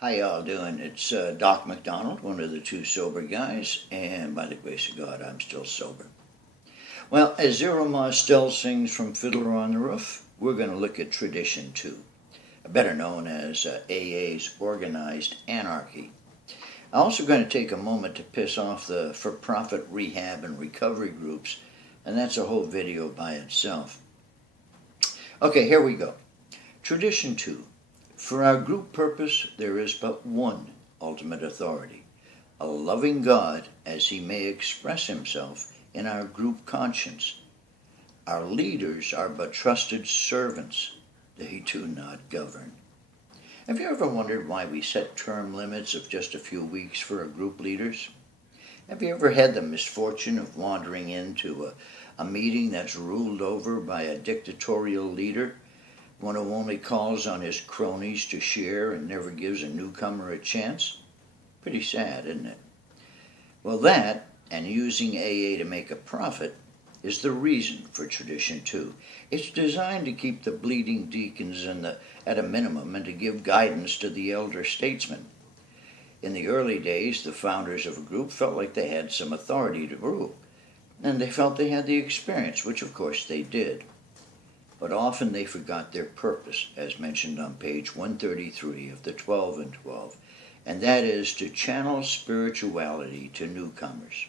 How y'all doing? It's Doc McDonald, one of the two sober guys, and by the grace of God, I'm still sober. Well, as Zero Mostel sings from Fiddler on the Roof, we're going to look at Tradition 2, better known as AA's Organized Anarchy. I'm also going to take a moment to piss off the for-profit rehab and recovery groups, and that's a whole video by itself. Okay, here we go. Tradition 2. For our group purpose, there is but one ultimate authority, a loving God as he may express himself in our group conscience. Our leaders are but trusted servants, they do not govern. Have you ever wondered why we set term limits of just a few weeks for our group leaders? Have you ever had the misfortune of wandering into a meeting that's ruled over by a dictatorial leader? One who only calls on his cronies to share and never gives a newcomer a chance? Pretty sad, isn't it? Well, that, and using AA to make a profit, is the reason for Tradition 2. It's designed to keep the bleeding deacons at a minimum and to give guidance to the elder statesmen. In the early days, the founders of a group felt like they had some authority to rule, and they felt they had the experience, which of course they did. But often they forgot their purpose, as mentioned on page 133 of the 12 and 12, and that is to channel spirituality to newcomers.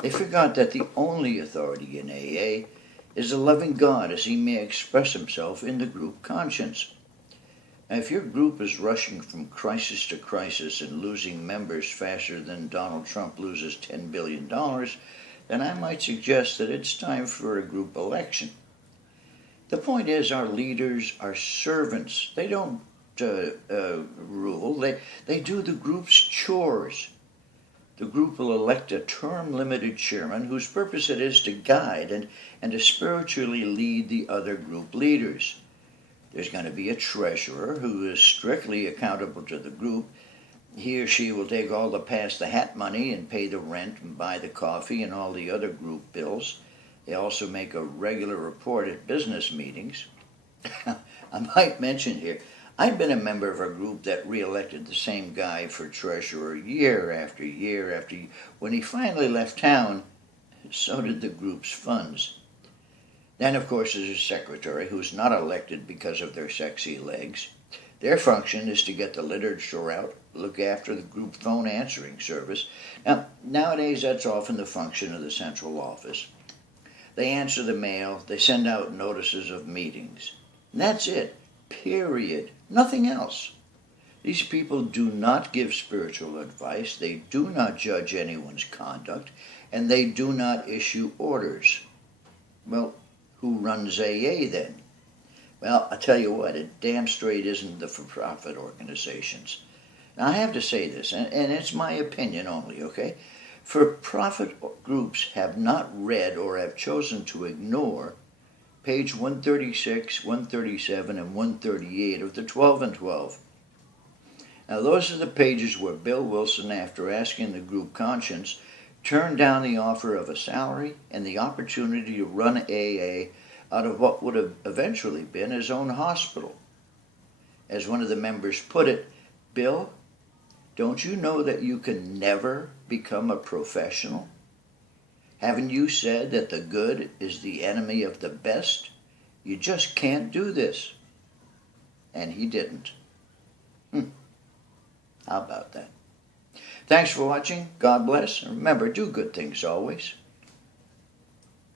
They forgot that the only authority in AA is a loving God as he may express himself in the group conscience. Now, if your group is rushing from crisis to crisis and losing members faster than Donald Trump loses $10 billion, then I might suggest that it's time for a group election. The point is, our leaders are servants. They don't rule. They do the group's chores. The group will elect a term-limited chairman whose purpose it is to guide and to spiritually lead the other group leaders. There's going to be a treasurer who is strictly accountable to the group. He or she will take all the pass-the-hat money and pay the rent and buy the coffee and all the other group bills. They also make a regular report at business meetings. I might mention here, I've been a member of a group that re-elected the same guy for treasurer year after year after year. When he finally left town, so did the group's funds. Then, of course, there's a secretary who's not elected because of their sexy legs. Their function is to get the literature out, look after the group phone answering service. Now, nowadays, that's often the function of the central office. They answer the mail, they send out notices of meetings. And that's it, period. Nothing else. These people do not give spiritual advice, they do not judge anyone's conduct, and they do not issue orders. Well, who runs AA then? Well, I tell you what, it damn straight isn't the for-profit organizations. Now, I have to say this, and it's my opinion only, okay? For-profit groups have not read or have chosen to ignore page 136, 137, and 138 of the 12 and 12. Now, those are the pages where Bill Wilson, after asking the group conscience, turned down the offer of a salary and the opportunity to run AA out of what would have eventually been his own hospital. As one of the members put it, Bill, don't you know that you can never become a professional? Haven't you said that the good is the enemy of the best? You just can't do this. And he didn't. How about that? Thanks for watching. God bless. And remember, do good things always.